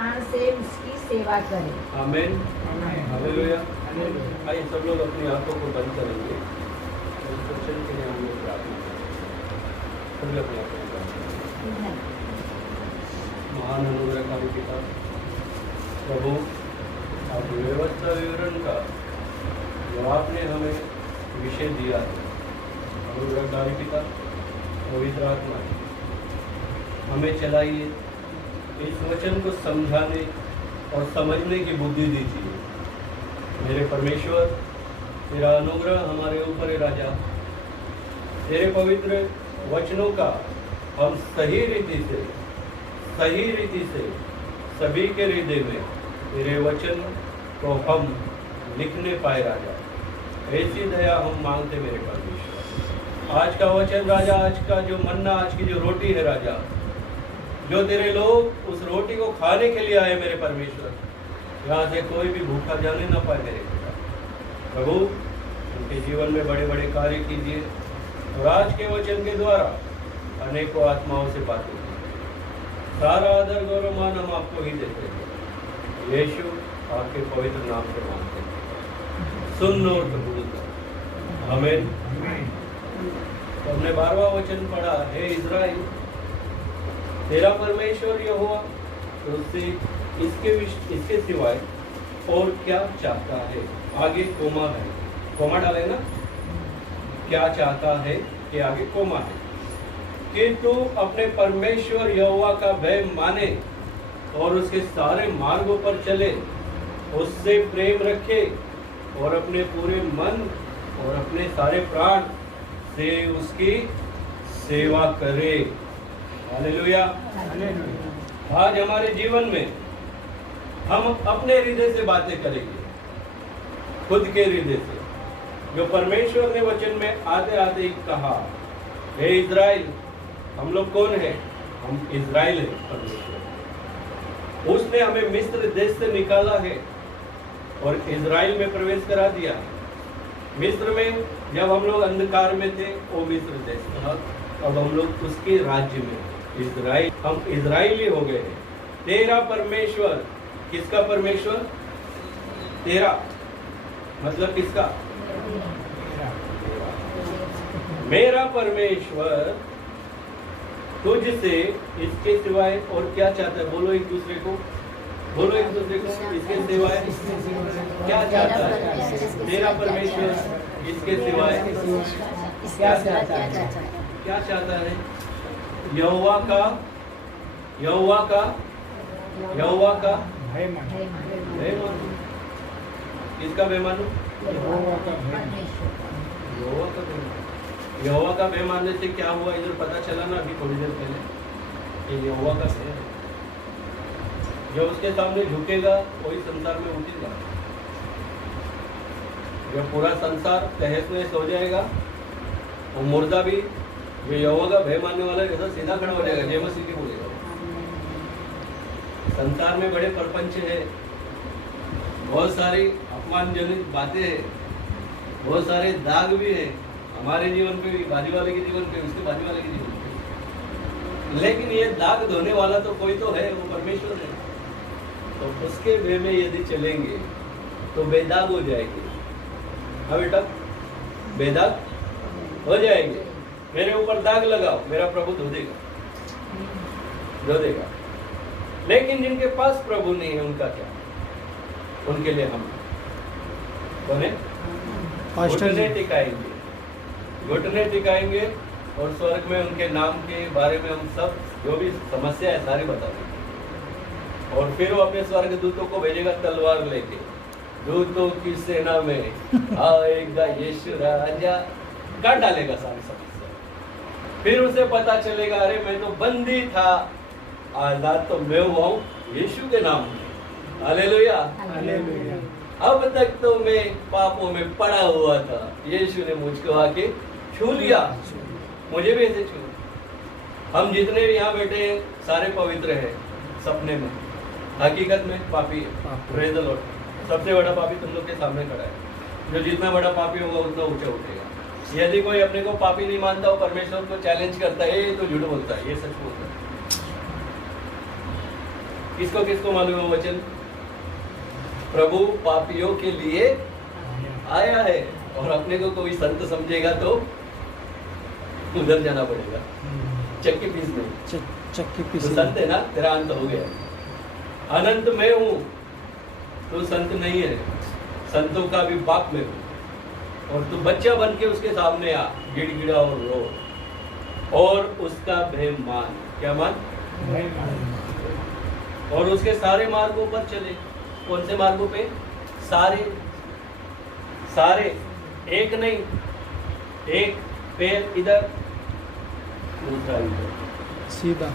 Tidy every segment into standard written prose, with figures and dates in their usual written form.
प्राण से उसकी सेवा करें। आमीन, हालेलुया। आइए सब लोग अपनी आंखों को बंद करेंगे और इस वचन के लिए हम लोग प्रार्थना करेंगे। सभी लोग अपनी आंखों को बंद करें। महान अनुग्रहकारी पिता प्रभु, आप व्यवस्था विवरण का जो आपने हमें विषय दिया है, अनुग्रहकारी पिता पवित्र आत्मा हमें चलाइए, इस वचन को समझाने और समझने की बुद्धि दीजिए। मेरे परमेश्वर, तेरा अनुग्रह हमारे ऊपर है राजा। तेरे पवित्र वचनों का हम सही रीति से सभी के हृदय में तेरे वचन को हम लिखने पाए राजा। ऐसी दया हम मांगते मेरे परमेश्वर। आज का वचन राजा, आज का जो मन्ना, आज की जो रोटी है राजा, जो तेरे लोग उस रोटी को खाने के लिए आए मेरे परमेश्वर, यहाँ से कोई भी भूखा जाने ना पाए मेरे पिता। प्रभु, उनके जीवन में बड़े बड़े कार्य कीजिए और आज के वचन के द्वारा अनेकों आत्माओं से बातें कीजिए। सारा आदर गौरव मान हम आपको ही देते हैं। यीशु आपके पवित्र नाम से मांगते हैं, सुन और कबूल कर। आमीन। तो हमने 12वां वचन पढ़ा, हे इज़राइल, तेरा परमेश्वर यहोवा तुझसे इसके सिवाय और क्या चाहता है। आगे कोमा है, कोमा डाले ना, क्या चाहता है कि आगे कोमा है कि तू अपने परमेश्वर यहोवा का भय माने और उसके सारे मार्गों पर चले, उससे प्रेम रखे और अपने पूरे मन और अपने सारे प्राण से उसकी सेवा करे। हालेलुया। आज हमारे जीवन में हम अपने हृदय से बातें करेंगे, खुद के हृदय से, जो परमेश्वर ने वचन में आते आते ही कहा, हे इज़राइल। हम लोग कौन है? हम इज़राइल है। परमेश्वर उसने हमें मिस्र देश से निकाला है और इज़राइल में प्रवेश करा दिया। मिस्र में जब हम लोग अंधकार में थे, वो मिस्र देश था, अब हम लोग उसके राज्य में इज़राइल, हम इज़राइली हो गए हैं। तेरा परमेश्वर, किसका परमेश्वर? तेरा मतलब किसका? मेरा परमेश्वर तुझसे इसके सिवाय और क्या चाहता है? बोलो एक दूसरे को, बोलो एक दूसरे को, इसके सिवाय क्या चाहता है? तेरा परमेश्वर इसके सिवाय क्या चाहता है? क्या चाहता है? यहोवा का भय मानो। किसका भय मानो? यहोवा का भय। यहोवा का भय मानने से क्या हुआ? इधर पता चला ना अभी थोड़ी देर पहले कि यहोवा का भय है। जो उसके सामने झुकेगा वही संसार में उठेगा। जब पूरा संसार तहस नहस हो जाएगा, वो मुर्दा भी जो यहोवा का भय मानने वाला है, ऐसा सीधा खड़ा हो जाएगा, जय मसीह की बोलेगा। संसार में बड़े प्रपंच है, बहुत सारी अपमानजनित बातें हैं, बहुत सारे दाग भी है, हमारे जीवन पे भी, बाजू वाले के जीवन पे, उसके बाजू वाले के जीवन पे। लेकिन ये दाग धोने वाला तो कोई तो है, वो परमेश्वर है। तो उसके भय में यदि चलेंगे तो बेदाग हो जाएंगे। हाँ बेटा, बेदाग हो जाएंगे। मेरे ऊपर दाग लगाओ, मेरा प्रभु धो देगा। लेकिन जिनके पास प्रभु नहीं है, उनका क्या? उनके लिए हम कौन है? घुटने टिकाएंगे और स्वर्ग में उनके नाम के बारे में हम सब जो भी समस्या है सारी बता देंगे। और फिर वो अपने स्वर्ग दूतों को भेजेगा तलवार लेके, दूतों की सेना में आएगा यीशु राजा, काट डालेगा सारी समस्या। फिर उसे पता चलेगा, अरे मैं तो बंदी था, आजाद तो मैं हुआ हूँ यीशु के नाम में। हालेलुया। अब तक तो मैं पापों में पड़ा हुआ था, यीशु ने मुझको आके छू लिया, मुझे भी ऐसे छू। हम जितने भी यहाँ बैठे हैं सारे पवित्र हैं सपने में, हकीकत में पापी है। Praise the Lord. सबसे बड़ा पापी तुम लोग के सामने खड़ा है। जो जितना बड़ा पापी होगा उतना ऊंचा उठेगा। यदि कोई अपने को पापी नहीं मानता हो, परमेश्वर को चैलेंज करता है, ये तो झूठ बोलता है, ये सच बोलता है। किसको किसको मालूम है वचन? प्रभु पापियों के लिए आया है। और अपने को कोई संत समझेगा तो उधर जाना पड़ेगा, चक्की पीस में। चक्की तो पीस संत है ना, तेरा अंत हो गया। अनंत में हूँ तो संत नहीं है, संतों का भी बाप में हूँ। और तू बच्चा बन के उसके सामने आ, गिड़गिड़ा और रो और उसका भय मान। क्या मान? और उसके सारे मार्गों पर चले। कौन से मार्गों पे? सारे सारे, एक नहीं, एक पैर इधर दूसरा इधर, सीधा।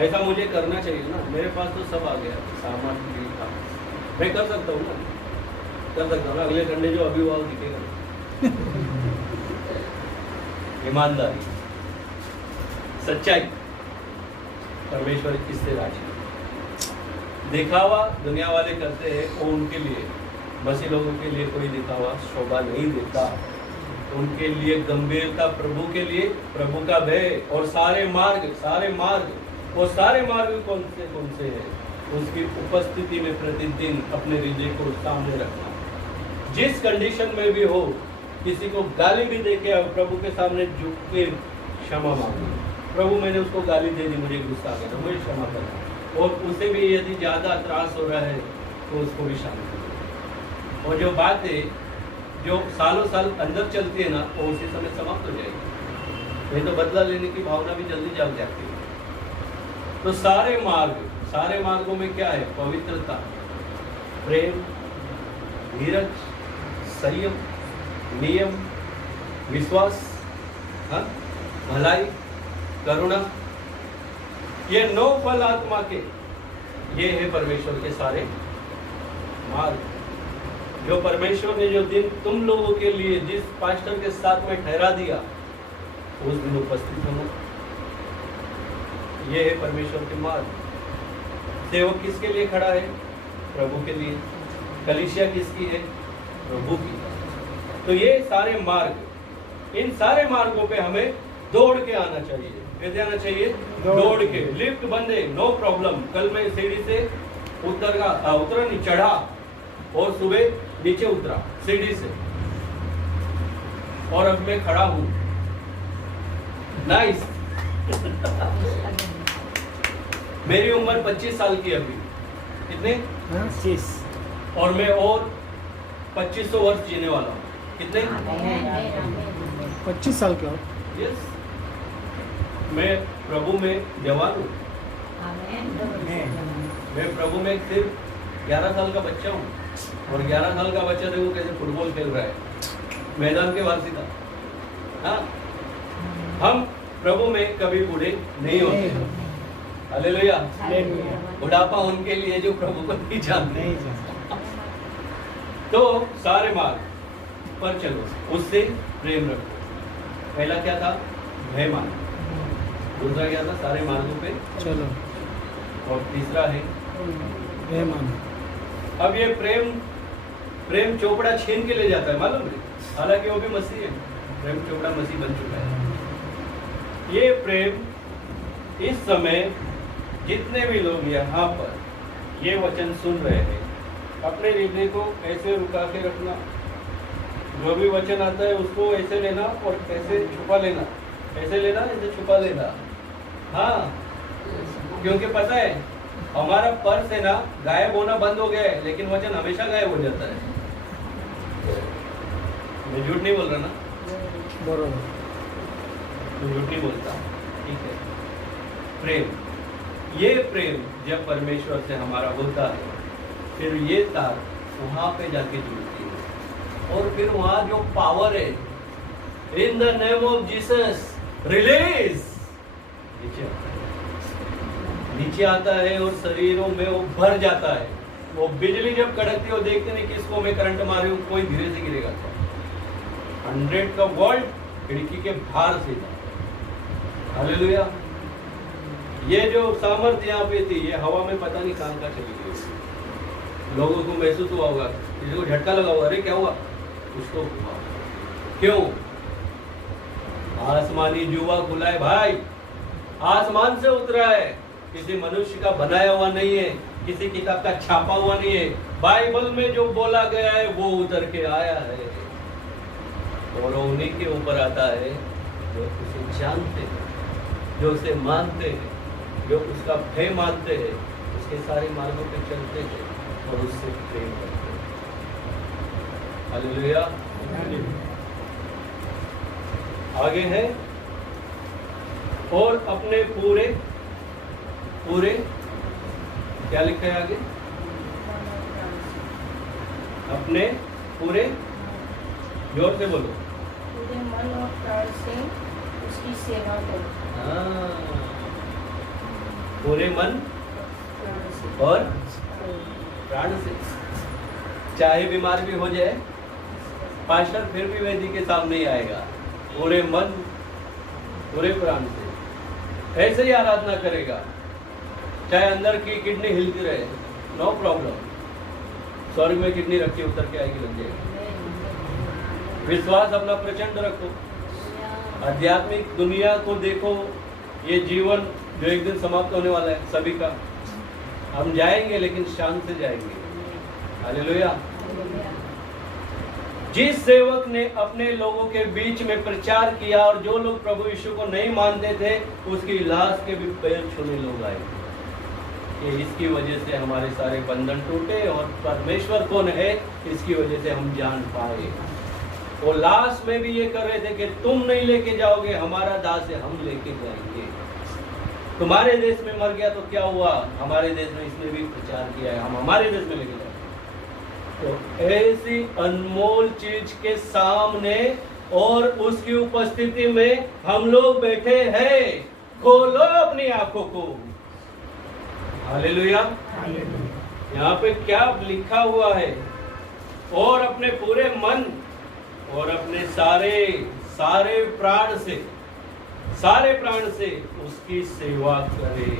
ऐसा मुझे करना चाहिए ना। मेरे पास तो सब आ गया, सामर्थ्य भी था, मैं कर सकता हूँ ना, कर सकता हूँ ना। अगले संडे जो अभी हुआ वो दिखेगा। ईमानदारी, सच्चाई, परमेश्वर किससे राजी। दिखावा दुनिया वाले करते हैं, वो उनके लिए, मसीह लोगों के लिए कोई दिखावा शोभा नहीं देता। उनके लिए गंभीरता, प्रभु के लिए प्रभु का भय। और सारे मार्ग, वो सारे मार्ग कौन से हैं? उसकी उपस्थिति में प्रतिदिन अपने हृदय को सामने रखना। जिस कंडीशन में भी हो, किसी को गाली भी दे के प्रभु के सामने झुक के क्षमा मांगो। प्रभु मैंने उसको गाली दे दी, मुझे गुस्सा आ गया, मुझे क्षमा करना। और उसे भी यदि ज़्यादा त्रास हो रहा है तो उसको भी शांत करो। और जो बातें जो सालों साल अंदर चलती है ना, वो उसी समय समाप्त हो जाएगी। नहीं तो बदला लेने की भावना भी जल्दी जाग जाती है। तो सारे मार्गों में क्या है? पवित्रता, प्रेम, धीरज, संयम, नियम, विश्वास, भलाई, करुणा, ये 9 फल आत्मा के, ये है परमेश्वर के सारे मार्ग। जो परमेश्वर ने जो दिन तुम लोगों के लिए जिस पास्टर के साथ में ठहरा दिया, उस दिन उपस्थित होना, ये है परमेश्वर के मार्ग। सेवक किसके लिए खड़ा है? प्रभु के लिए। कलीसिया किसकी है? प्रभु की। तो ये सारे मार्ग, इन सारे मार्गों पे हमें दौड़ के आना चाहिए। कैसे आना चाहिए? दौड़ के। लिफ्ट बंदे, नो प्रॉब्लम। कल मैं सीढ़ी से उतरा नहीं, चढ़ा, और सुबह नीचे उतरा सीढ़ी से, और अब मैं खड़ा हूं। नाइस। मेरी उम्र 25 साल की अभी। कितने? 25। और मैं और 2500 वर्ष जीने वाला हूँ। कितने? 25 साल का हो? यस। मैं प्रभु में जवान हूँ। मैं प्रभु में सिर्फ 11 साल का बच्चा हूँ। और 11 साल का बच्चा देखो कैसे फुटबॉल खेल रहा है मैदान के वार सीधा। हाँ, हम प्रभु में कभी बूढ़े नहीं होते। हालेलुया। बुढ़ापा उनके लिए जो प्रभु को नहीं जानते। तो सारे मार्ग पर चलो, उससे प्रेम रखो। पहला क्या था? भय मानो। दूसरा क्या था? सारे मार्गों पे चलो। और तीसरा है भय मानो। अब ये प्रेम चोपड़ा छीन के ले जाता है, मालूम है? हालांकि वो भी मसीह है, प्रेम चोपड़ा मसीह बन चुका है। ये प्रेम इस समय जितने भी लोग यहाँ पर ये वचन सुन रहे हैं, अपने हृदय को ऐसे रुका के रखना। जो भी वचन आता है उसको ऐसे लेना और ऐसे छुपा लेना, ऐसे लेना, ऐसे छुपा लेना। हाँ, क्योंकि पता है हमारा पर्स है ना, गायब होना बंद हो गया है, लेकिन वचन हमेशा गायब हो जाता है। मैं झूठ नहीं बोल रहा ना? बरोबर। मैं झूठ नहीं बोलता, ठीक है। प्रेम, ये प्रेम जब परमेश्वर से हमारा होता है, फिर ये तार वहां पे जाके जुड़ती है, और फिर वहां जो पावर है, in the name of Jesus release, नीचे आता है और शरीरों में वो भर जाता है। वो बिजली जब कड़कती है, वो देखते नहीं किसको मैं करंट मारे हूँ, कोई धीरे से गिरेगा। 100 का वोल्ट खिड़की के बाहर से। हालेलुया। ये जो सामर्थ्य यहाँ पे थी, ये हवा में पता नहीं कहाँ चली गई। लोगों को महसूस हुआ होगा, किसी को झटका लगा हुआ, अरे क्या हुआ? उसको हुआ। क्यों? आसमानी जुआ खुला है भाई, आसमान से उतरा है। किसी मनुष्य का बनाया हुआ नहीं है, किसी किताब का छापा हुआ नहीं है। बाइबल में जो बोला गया है वो उतर के आया है और उन्हीं के ऊपर आता है जो उसे जानते हैं, जो उसे मानते हैं, जो उसका भय मानते हैं, उसके सारे मार्गों पे चलते हैं और उससे प्रेम करते हैं। हालेलुया। आगे है और अपने पूरे पूरे क्या लिखा है आगे? अपने पूरे, जोर से बोलो, पूरे मन और प्राण से उसकी सेवा करो। हाँ, पूरे मन प्राण से। और प्राण से। चाहे बीमार भी हो जाए, पास्टर फिर भी वेदी के सामने ही आएगा, पूरे मन पूरे प्राण से ऐसे ही आराधना करेगा। चाहे अंदर की किडनी हिलती रहे, नो प्रॉब्लम, स्वर्ग में किडनी रखी उतर के आएगी, लग जाएगी। विश्वास अपना प्रचंड रखो, आध्यात्मिक दुनिया को देखो। ये जीवन जो एक दिन समाप्त होने वाला है सभी का, हम जाएंगे लेकिन शान से जाएंगे। हालेलुया। जिस सेवक ने अपने लोगों के बीच में प्रचार किया और जो लोग प्रभु यीशु को नहीं मानते थे, उसकी लाश के भी पैर छूने लोग आए। ये इसकी वजह से हमारे सारे बंधन टूटे और परमेश्वर कौन है इसकी वजह से हम जान पाए। वो लाश में भी ये कर रहे थे कि तुम नहीं लेके जाओगे, हमारा दास है, हम लेके जाएंगे। तुम्हारे देश में मर गया तो क्या हुआ, हमारे देश में इसने भी प्रचार किया है, हम हमारे देश में लेके जाएंगे। तो ऐसी अनमोल चीज के सामने और उसकी उपस्थिति में हम लोग बैठे हैं। खोलो अपनी आंखों को। हालेलुया। यहाँ पे क्या लिखा हुआ है? और अपने पूरे मन और अपने सारे प्राण से उसकी सेवा करे।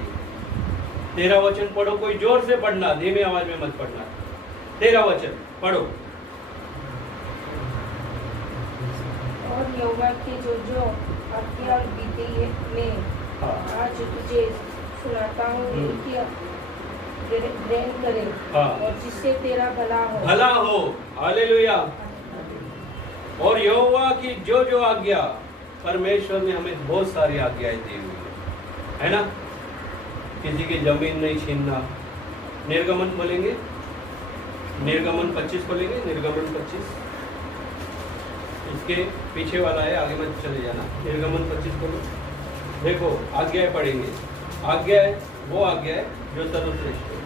13 वचन पढ़ो, कोई जोर से पढ़ना, धीमी आवाज में मत पढ़ना। 13 वचन पढ़ो। और यहोवा के जो आज्ञा और विधि में आज तुझे सुनाता हूँ, उनकी ग्रहण करे और जिससे तेरा भला हो। हालेलुया। और यहोवा की जो आज्ञा, परमेश्वर ने हमें बहुत सारी आज्ञाएं दी हुई है ना। किसी की जमीन नहीं छीनना, निर्गमन बोलेंगे, निर्गमन 25 बोलेंगे, निर्गमन 25 इसके पीछे वाला है, आगे मत चले जाना। निर्गमन 25 बोलो। देखो आज्ञाएं पढ़ेंगे। आज्ञा है वो आज्ञा है जो सर्वश्रेष्ठ है।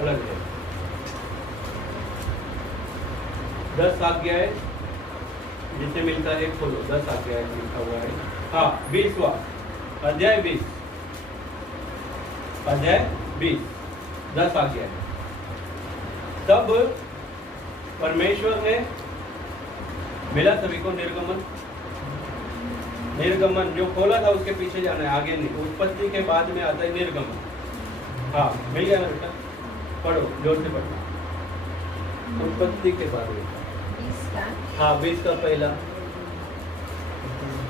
अलग है 10 आज्ञाएं जिसे मिलता है, खोलो 10 आज्ञाएं लिखा हुआ है। हाँ, 20वां अध्याय 20 10 आज्ञाएं। तब परमेश्वर ने मिला सभी को निर्गमन जो खोला था उसके पीछे जाना है, आगे नहीं। उत्पत्ति के बाद में आता है निर्गमन। हाँ, मिल गया ना बेटा, पढ़ो जोर से पढ़ना। उत्पत्ति के बाद में 20 का। हाँ, 20 का पहला।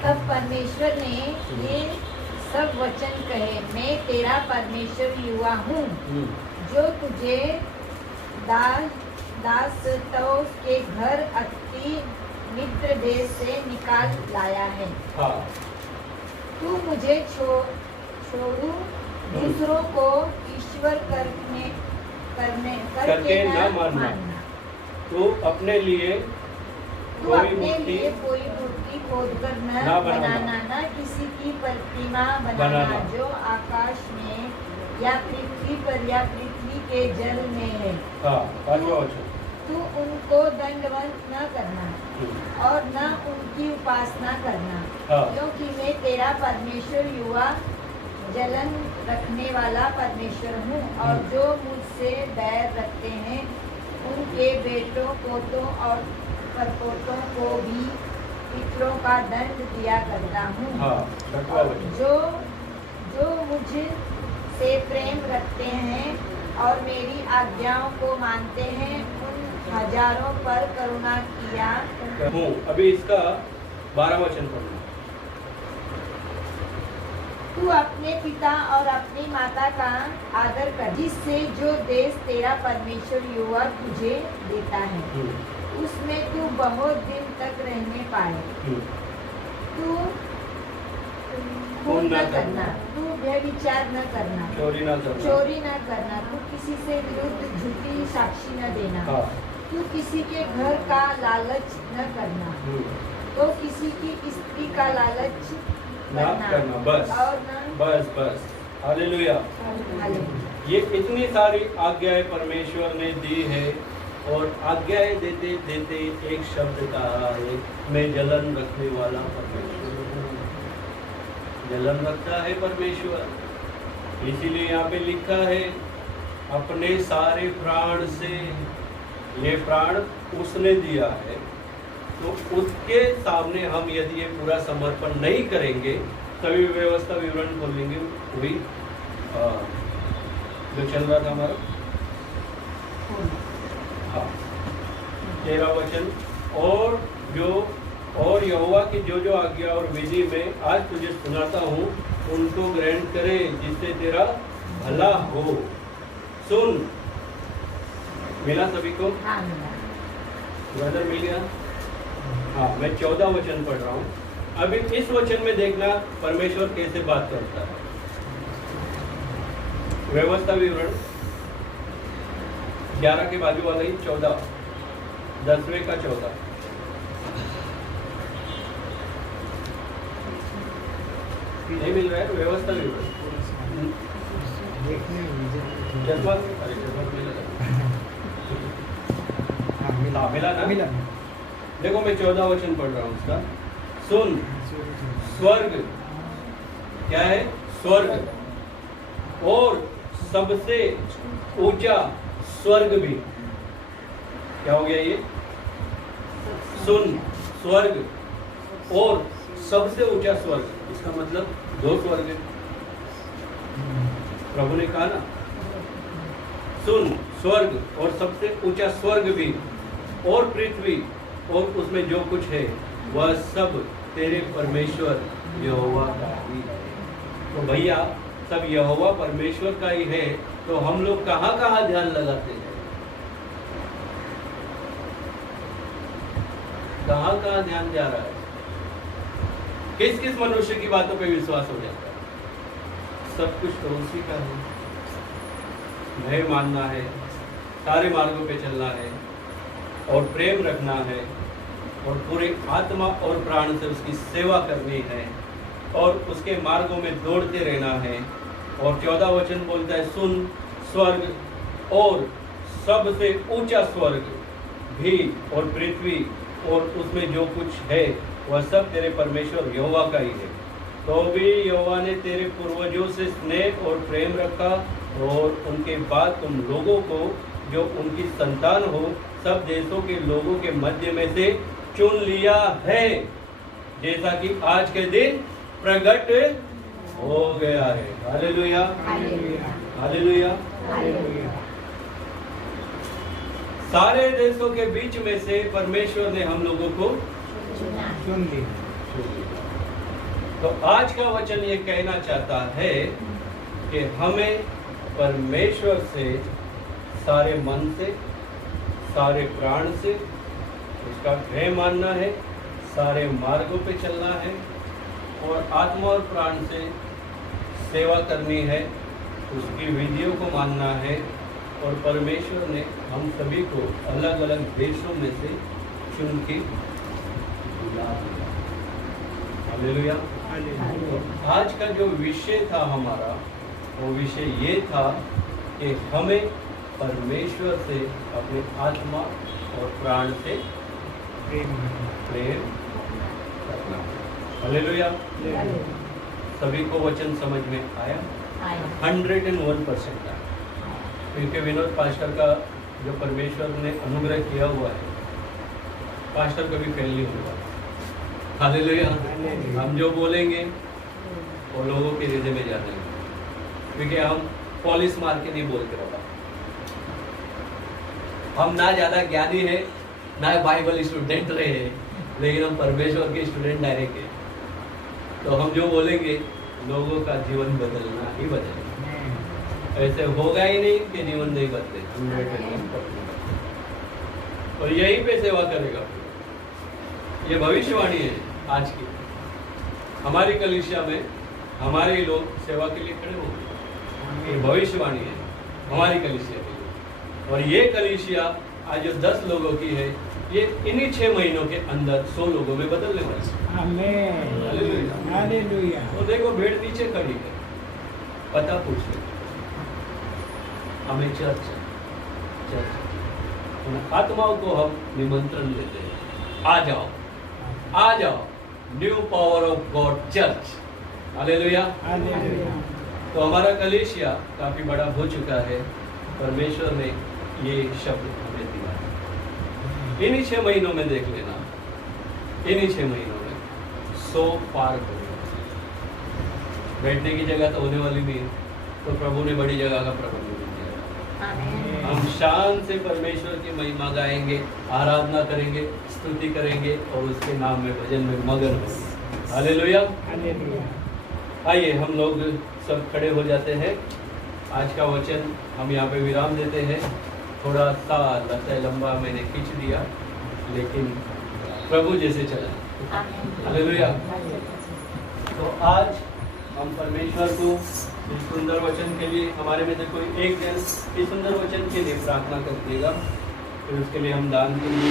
तब परमेश्वर ने ये सब वचन कहे, मैं तेरा परमेश्वर युवा हूँ जो तुझे दासत्व के घर अति मित्र देश से निकाल लाया है। हाँ। तू मुझे छोड़ू दूसरों को ईश्वर करके न मानना। तू अपने लिए कोई मूर्ति खोदकर न बनाना, न किसी की प्रतिमा बनाना जो आकाश में या पृथ्वी पर या पृथ्वी के जल में है। तू उनको दंडवत न करना और न उनकी उपासना करना, क्योंकि मैं तेरा परमेश्वर युवा जलन रखने वाला परमेश्वर हूँ। और जो मुझसे बैर रखते हैं उनके बेटों पोतों और परपोतों को भी पितरों का दंड दिया करता हूँ। हाँ, 6वां वचन। जो मुझे से प्रेम रखते हैं और मेरी आज्ञाओं को मानते हैं, उन हजारों पर करुणा किया हूँ। अभी इसका 12वां वचन पढ़ना। तू अपने पिता और अपनी माता का आदर कर, जिससे जो देश तेरा परमेश्वर यहोवा तुझे देता है उसमें तू बहुत दिन तक रहने पाए। तू खून न करना, तू व्यभिचार न करना, चोरी न करना, तू किसी से विरुद्ध झूठी साक्षी न देना, तू किसी के घर का लालच न करना, तो किसी की स्त्री का लालच ना करना। बस हालेलुया। ये इतनी सारी आज्ञाएं परमेश्वर ने दी है, और आज्ञाएं देते देते एक शब्द कहा है, मैं जलन रखने वाला परमेश्वर। जलन रखता है परमेश्वर, इसीलिए यहाँ पे लिखा है अपने सारे प्राण से। ये प्राण उसने दिया है, तो उसके सामने हम यदि ये पूरा समर्पण नहीं करेंगे, तभी व्यवस्था विवरण खोलेंगे वही जो चल रहा था हमारा। हाँ, 13वां वचन। और यहोवा की जो आज्ञा और विधि में आज तुझे सुनाता हूँ, उनको ग्रहण करे, जिससे तेरा भला हो। सुन। मिला सभी को? ब्रदर मिल गया? हाँ, मैं 14 वचन पढ़ रहा हूँ। अभी इस वचन में देखना परमेश्वर कैसे बात करता है। व्यवस्था विवरण 11 के बाजू वाला ही 14, 10वें का 14। नहीं मिल रहा है व्यवस्था विवरण। मिला ना? देखो मैं 14 वचन पढ़ रहा हूँ उसका। सुन, स्वर्ग क्या है? स्वर्ग और सबसे ऊंचा स्वर्ग भी। क्या हो गया ये? सुन, स्वर्ग और सबसे ऊंचा स्वर्ग, इसका मतलब 2 स्वर्ग है। प्रभु ने कहा ना, सुन, स्वर्ग और सबसे ऊंचा स्वर्ग भी, और पृथ्वी और उसमें जो कुछ है, वह सब तेरे परमेश्वर यहोवा का ही। तो भैया सब यहोवा परमेश्वर का ही है, तो हम लोग कहाँ कहाँ ध्यान लगाते हैं? कहाँ कहाँ ध्यान जा रहा है? किस किस मनुष्य की बातों पे विश्वास हो जाता है? सब कुछ तो उसी का है। भय मानना है, सारे मार्गों पे चलना है, और प्रेम रखना है, और पूरे आत्मा और प्राण से उसकी सेवा करनी है, और उसके मार्गों में दौड़ते रहना है। और 14 वचन बोलता है, सुन, स्वर्ग और सबसे ऊंचा स्वर्ग भी, और पृथ्वी और उसमें जो कुछ है, वह सब तेरे परमेश्वर यहोवा का ही है। तो भी यहोवा ने तेरे पूर्वजों से स्नेह और प्रेम रखा, और उनके बाद तुम लोगों को, जो उनकी संतान हो, सब देशों के लोगों के मध्य में से चुन लिया है, जैसा कि आज के दिन प्रकट हो गया है। Hallelujah, hallelujah. सारे देशों के बीच में से परमेश्वर ने हम लोगों को चुन लिया। तो आज का वचन ये कहना चाहता है कि हमें परमेश्वर से सारे मन से, सारे प्राण से उसका भय मानना है, सारे मार्गों पे चलना है, और आत्मा और प्राण से सेवा करनी है, उसकी विधियों को मानना है। और परमेश्वर ने हम सभी को अलग अलग देशों में से चुन के बुला दिया। हालेलुया। तो आज का जो विषय था हमारा, वो विषय ये था कि हमें परमेश्वर से अपने आत्मा और प्राण से प्रेम करना। हालेलुया। सभी को वचन समझ में आया? 101% आया। क्योंकि विनोद पास्टर का जो परमेश्वर ने अनुग्रह किया हुआ है, पास्टर कभी फेल नहीं हुआ। हालेलुया। हम जो बोलेंगे वो लोगों के हृदय में जाने लगे, क्योंकि हम पॉलिश मार के नहीं बोलते बाबा। हम ना ज्यादा ज्ञानी है ना बाइबल स्टूडेंट रहे हैं, लेकिन हम परमेश्वर के स्टूडेंट डायरेक्ट हैं। तो हम जो बोलेंगे लोगों का जीवन बदलना ही बदलेगा। ऐसे होगा ही नहीं कि जीवन नहीं बदले, 100%। और यहीं पे सेवा करेगा। ये भविष्यवाणी है आज की। हमारी कलीसिया में हमारे लोग सेवा के लिए खड़े होंगे। ये भविष्यवाणी है हमारी कलीसिया के लिए। और ये कलीसिया आज जो 10 लोगों की है, ये इन्हीं 6 महीनों के अंदर 100 लोगों में बदलने वाली है। आमीन, हालेलुया। तो देखो भेड़ नीचे खड़ी है, पता पूछ ले, हमें चर्च उन आत्माओं को हम निमंत्रण देते हैं, आ जाओ, आ जाओ, new power of God church. Hallelujah. तो हमारा कलीसिया काफी बड़ा हो चुका है। परमेश्वर ने ये शब्द हमें दिया है। इन्हीं 6 महीनों में देख लेना, इन्हीं 6 महीनों में 100 पार हो गए। बैठने की जगह तो होने वाली नहीं, तो प्रभु ने बड़ी जगह का प्रबंध किया। हम शान से परमेश्वर की महिमा गाएंगे, आराधना करेंगे, स्तुति करेंगे और उसके नाम में भजन में मगन होंगे। हालेलुया। आइए हम लोग सब खड़े हो जाते हैं। आज का वचन हम यहाँ पे विराम देते हैं। थोड़ा सा लगता है लंबा मैंने खींच दिया, लेकिन प्रभु जैसे चला। हालेलुया। तो आज हम परमेश्वर को इस सुंदर वचन के लिए, हमारे में से कोई एक जन इस सुंदर वचन के लिए प्रार्थना कर देगा, फिर उसके लिए हम दान के लिए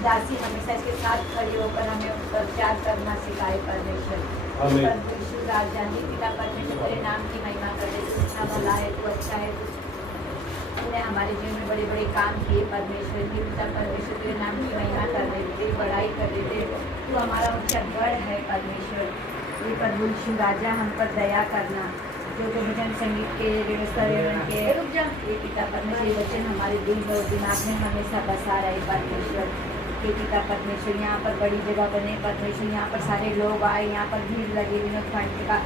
दासी हमेशा इसके साथ खड़ी होकर हमें प्रचार करना सिखाए परमेश्वर। परमेश्वर राजधानी पिता परमेश्वर तेरे नाम की महिमा करे। तू इतना भला है, तू अच्छा है, तूने हमारे जीवन में बड़े बड़े काम किए परमेश्वर की। पिता परमेश्वर तेरे नाम की महिमा कर रहे थे, बड़ाई कर रहे थे। तू हमारा ऊंचा गढ़ है परमेश्वर। ये परमेश्वर राजा हम पर दया करना। जो भजन संगीत के व्यवस्था के ये पिता परमेश्वर वचन हमारे दिल में और दिमाग में हमेशा बसा रहे परमेश्वर। कि पिता परमेश्वर यहाँ पर बड़ी जगह बने परमेश्वर, यहाँ पर सारे लोग आए, यहाँ पर भीड़ लगे, विनोद पांडे का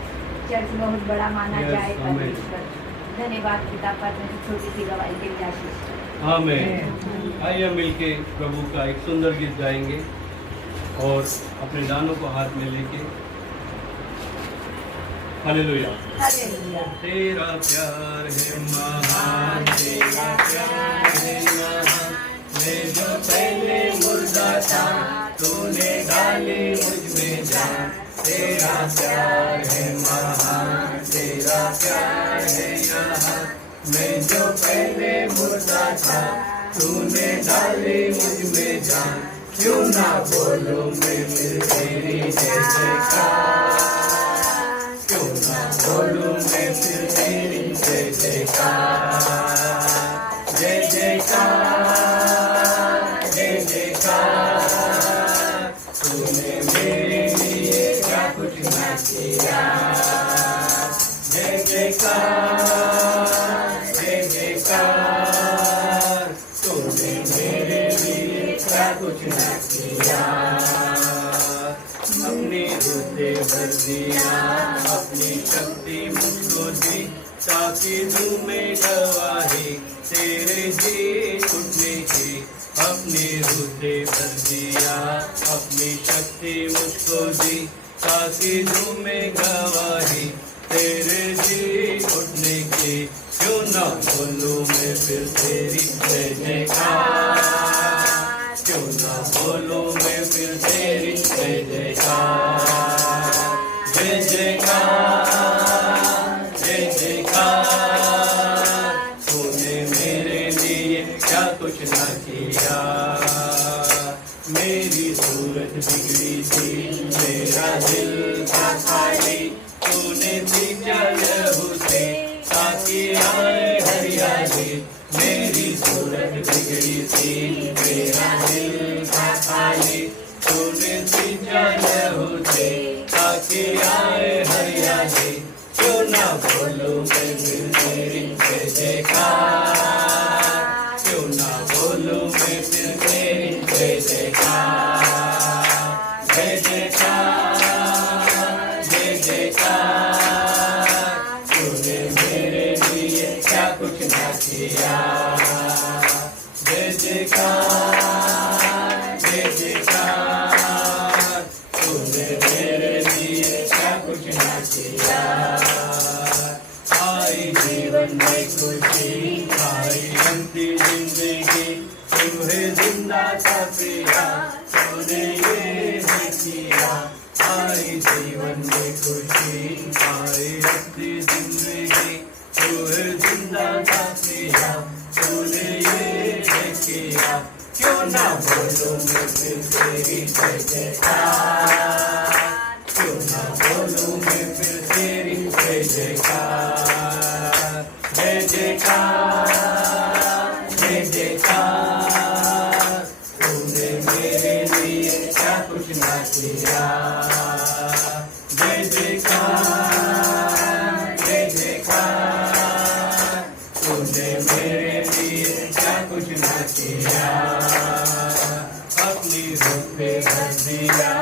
चर्च बहुत बड़ा माना जाए परमेश्वर। धन्यवाद पिता परमेश्वर, छोटी सी गवाही के लिए आशीष। आमीन। आइए मिलके प्रभु का एक सुंदर गीत गाएंगे और अपने दानों को हाथ में लेके। हालेलुया। तेरा प्यार है महान, तेरा प्यार है महान। मैं जो पहले मुर्दा था, तूने डाली मुझ में जान। तेरा प्यार है महान, तेरा प्यार है यहाँ। मैं जो पहले मुर्दा था, तूने डाली मुझ में जान। क्यों ना बोलूं मैं फिर तेरी जय जयकार, क्यों ना बोलूं मैं फिर तेरी जय जयकार। जय जयकार, जय जयकार। तूने मेरे लिए क्या कुछ ना किया। जय जयकार, जय जयकार। तूने मेरे लिए क्या कुछ ना किया। अपनी हृदय भर दिया, अपनी शक्ति मुझको दी, ताकि दूं मैं गवाही तेरे जी उठने की। अपनी अपनी रूह से भर दिया, अपनी शक्ति मुझको दी, ताकि दूं मैं गवाही तेरे जी उठने की। क्यों ना बोलूं मैं फिर तेरी जय जयकार, क्यों ना बोलूं मैं फिर तेरी जय जयकार। जय जयकार, जय जयकार, तूने मेरे लिए क्या कुछ ना किया। मेरी सूरत बिगड़ी थी, मेरा दिल था खाली, तूने सींचा लहू से ताकि आए हरियाली। मेरी सूरत बिगड़ी थी, मेरा दिल था खाली, तूने सींचा लहू से ताकि आए हरियाली। क्यों ना बोलूं मैं फिर तेरी जय जयकार, क्यों ना बोलूं मैं फिर तेरी जय जयकार। जय जयकार, जय जयकार, तूने मेरे लिए क्या कुछ ना किया। जय जयकार, जय जयकार, तूने मेरे लिए क्या कुछ ना किया। आई जीवन में खुशी, आई अंती जिंदगी, तुम्हें जिंदा था पिया, तूने ये है किया। आई जीवन में खुशी, आई अंती जिंदगी, तुम्हें जिंदा था पिया, तूने ये है किया। क्यों ना बोलूं मैं फिर तेरी जय जयकार, क्यों ना बोलूं मैं फिर तेरी जय जयकार। जय जयकार, जय जयकार, तूने मेरे लिए क्या कुछ ना किया। जय जयकार, जय जयकार, तूने मेरे लिए क्या कुछ ना किया। अपनी रूह पे भर दिया,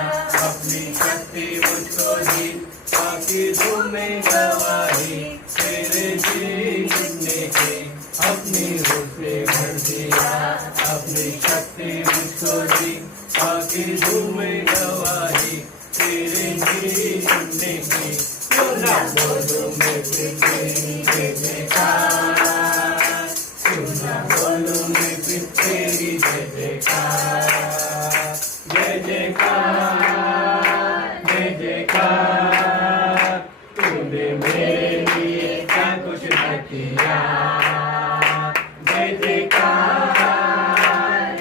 अपनी शक्ति मुझको दी, ताकि दूं मैं गवाही तेरे जी उठने की। अपनी रूह पे भर दिया, अपनी शक्ति मुझको दी, ताकि दूं मैं गवाही तेरे जी उठने की। क्यों ना बोलूं मैं फिर तेरी जय जयकार, क्यों ना बोलूं मैं फिर तेरी जय जयकार। जय जयकार, जय जयकार, तूने मेरे लिए क्या कुछ न किया। जय जयकार,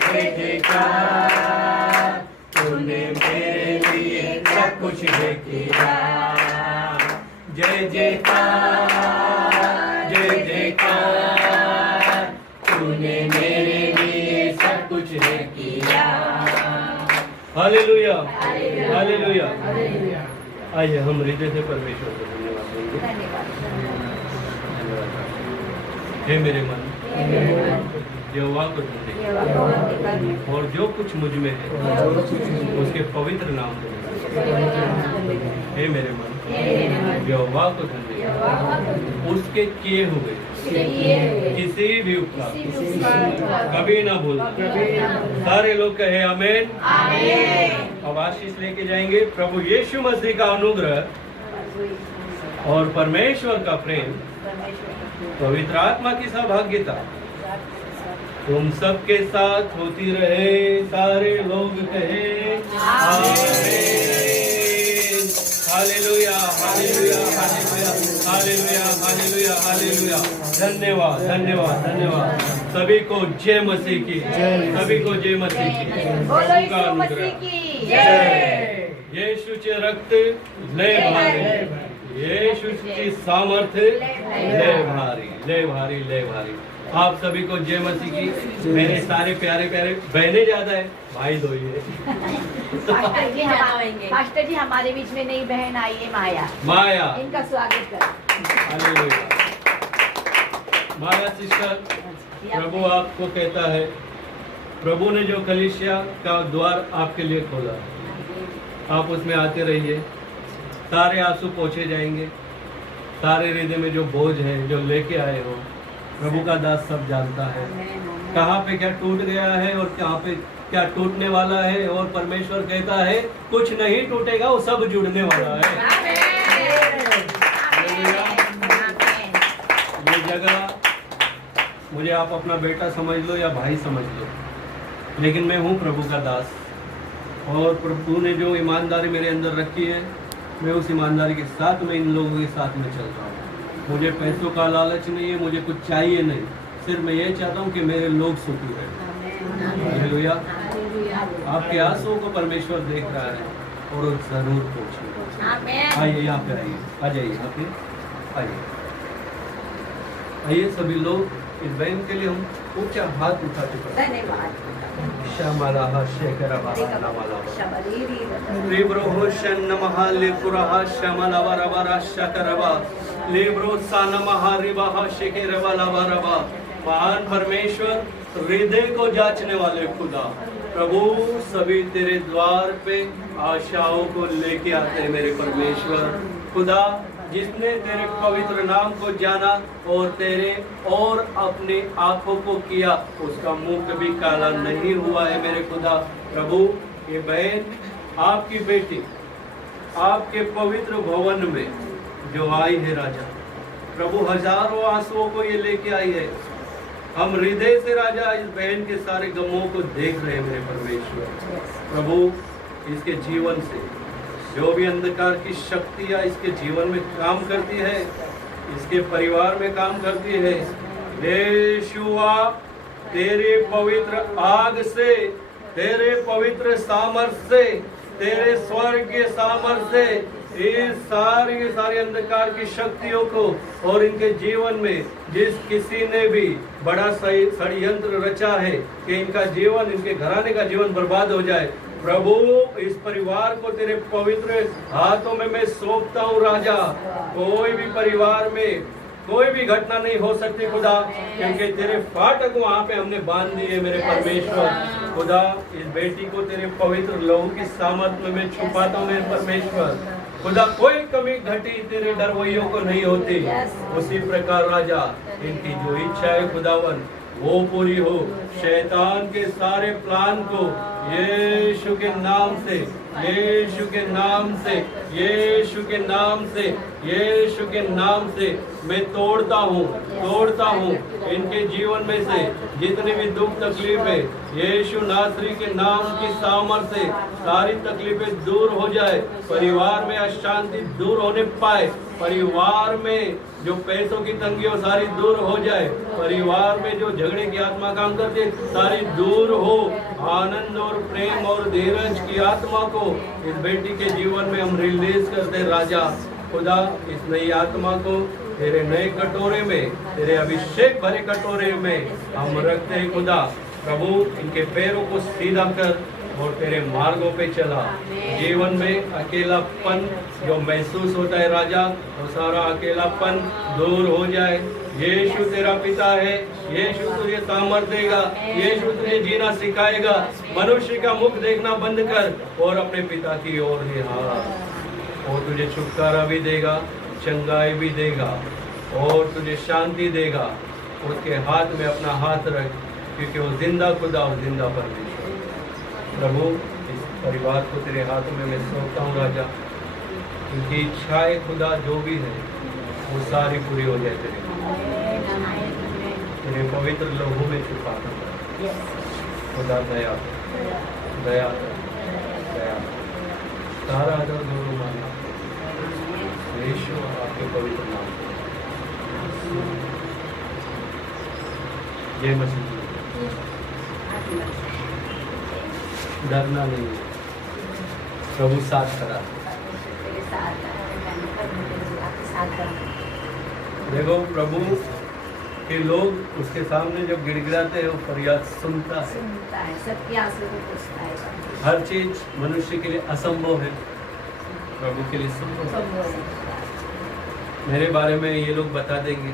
जय जयकार, तूने मेरे लिए क्या कुछ न किया। जय जयकार, जय जयकार, तूने मेरे लिए सब कुछ है किया। Hallelujah, hallelujah. आइए हम हृदय से परमेश्वर को धन्यवाद देंगे। धन्यवाद। हे मेरे मन, यहोवा को ढूंढे और जो कुछ मुझ में है उसके पवित्र नाम को। हे मेरे मन, यहोवा को ढूंढे, उसके किए हुए किसी भी उपकार कभी ना भूलना। सारे लोग कहे आमीन। अब आशीष लेके जाएंगे। प्रभु यीशु मसीह का अनुग्रह और परमेश्वर का प्रेम, पवित्र आत्मा की सहभागिता तुम सबके साथ होती रहे। सारे लोग कहे आमीन। Hallelujah, hallelujah, hallelujah, hallelujah, hallelujah, hallelujah. धन्यवाद, धन्यवाद, धन्यवाद। सभी को जय मसीह की, सभी को जय मसीह की। येशूचे रक्त लय भारी, येशूची सामर्थ्य लय भारी, लय भारी, लय भारी। आप सभी को जय मसीह की। मेरे सारे प्यारे प्यारे बहने ज्यादा है, भाई दो ही है। पास्टर जी हमारे बीच में नई बहन आई है माया। माया, इनका स्वागत करें। हालेलुया। माया सिस्टर, प्रभु आपको कहता है, प्रभु ने जो कलीसिया का द्वार आपके लिए खोला, आप उसमें आते रहिए। सारे आंसू पोंछे जाएंगे। सारे हृदय में जो बोझ है, जो लेके आए हो, प्रभु का दास सब जानता है। कहाँ पे क्या टूट गया है और कहाँ पे क्या टूटने वाला है, और परमेश्वर कहता है कुछ नहीं टूटेगा, वो सब जुड़ने वाला है। ये जगह मुझे आप अपना बेटा समझ लो या भाई समझ लो, लेकिन मैं हूँ प्रभु का दास, और प्रभु ने जो ईमानदारी मेरे अंदर रखी है, मैं उस ईमानदारी के साथ में इन लोगों के साथ में चलता हूँ। मुझे पैसों का लालच नहीं है, मुझे कुछ चाहिए नहीं, सिर्फ मैं ये चाहता हूँ कि मेरे लोग सुखी रहें। हालेलुया। आपके आंसुओं को परमेश्वर देख रहा है और वो जरूर पहुँचेगा। आइए यहाँ पे, आइए, आ जाइए यहाँ पे, आइए आइए सभी लोग। इस बहन के लिए हम ऊंचा हाथ उठा चुका है। धन्यवाद। श्यामलाहा शेखरवा लिब्रो शन्नमहा लिपुरहा श्यामलावा रवा शकरवा लिब्रो सानमहा रिवाहा शेखरवा लवा रवा। महान परमेश्वर, हृदय को जांचने वाले खुदा, प्रभु सभी तेरे द्वार पे आशाओं को लेके आते हैं मेरे परमेश्वर खुदा। जिसने तेरे पवित्र नाम को जाना और तेरे और अपनी आंखों को किया, उसका मुंह कभी काला नहीं हुआ है मेरे खुदा। प्रभु ये बहन आपकी बेटी आपके पवित्र भवन में जो आई है राजा, प्रभु हजारों आंसुओं को ये लेके आई है। हम हृदय से राजा इस बहन के सारे गमों को देख रहे हैं मेरे परमेश्वर। प्रभु इसके जीवन से जो भी अंधकार की शक्तियाँ इसके जीवन में काम करती है, इसके परिवार में काम करती है, यीशुआ तेरे पवित्र आग से, तेरे पवित्र सामर्थ्य से, तेरे स्वर्गीय सामर्थ्य से इस सारी अंधकार की शक्तियों को और इनके जीवन में जिस किसी ने भी बड़ा षड्यंत्र रचा है कि इनका जीवन, इनके घराने का जीवन बर्बाद हो जाए, प्रभु इस परिवार को तेरे पवित्र हाथों में मैं सौंपता हूँ राजा। कोई भी परिवार में कोई भी घटना नहीं हो सकती खुदा, क्योंकि तेरे फाटक वहाँ पे हमने बांध दिए मेरे परमेश्वर खुदा। इस बेटी को तेरे पवित्र लहू की सामर्थ में मैं छुपाता हूँ मेरे परमेश्वर खुदा। कोई कमी घटी तेरे डरवैयों को नहीं होती। उसी प्रकार राजा इनकी जो इच्छा है खुदावन वो पूरी हो। शैतान के सारे प्लान को यीशु के नाम से, यीशु के नाम से, यीशु के नाम से, यीशु के नाम से मैं तोड़ता हूँ, तोड़ता हूँ इनके जीवन में से जितनी भी दुख तकलीफें, यीशु नासरी के नाम की सामर्थ से सारी तकलीफें दूर हो जाए। परिवार में अशांति दूर होने पाए, परिवार में जो पैसों की तंगी हो सारी दूर हो जाए, परिवार में जो झगड़े की आत्मा काम करती है सारी दूर हो। आनंद और प्रेम और धीरज की आत्मा को इस बेटी के जीवन में हम रिलीज करते राजा खुदा। इस नई आत्मा को तेरे नए कटोरे में, तेरे अभिषेक भरे कटोरे में हम रखते हैं खुदा। प्रभु इनके पैरों को सीधा कर और तेरे मार्गों पे चला। जीवन में अकेलापन जो महसूस होता है राजा, वो सारा अकेलापन दूर हो जाए। यीशु तेरा पिता है, यीशु तुझे सामर्थ देगा, यीशु तुझे जीना सिखाएगा। मनुष्य का मुख देखना बंद कर और अपने पिता की ओर ही हाथ, वो तुझे छुटकारा भी देगा, चंगाई भी देगा और तुझे शांति देगा। उसके हाथ में अपना हाथ रख, क्योंकि वो जिंदा खुदा और जिंदा परमेश्वर। प्रभु इस परिवार को तेरे हाथों में मैं सौंपता हूँ राजा। उनकी इच्छाएं खुदा जो भी है वो सारी पूरी हो जाए तेरे पवित्र लहू में छुपाता हूँ खुदा। दया दया दया सारा आदर दोनों माना यीशु आपके पवित्र नाम। जय मसीह। डरना नहीं, प्रभु साथ खड़ा। देखो प्रभु के लोग उसके सामने जब गिड़गिड़ाते हैं वो फरियाद सुनता है, सबकी आंसू को पूछता है। हर चीज मनुष्य के लिए असंभव है, प्रभु के लिए संभव है। मेरे बारे में ये लोग बता देंगे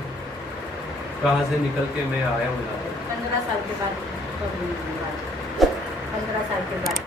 कहाँ से निकल के मैं आया हूँ। 15 साल के बाद 15 साल के बाद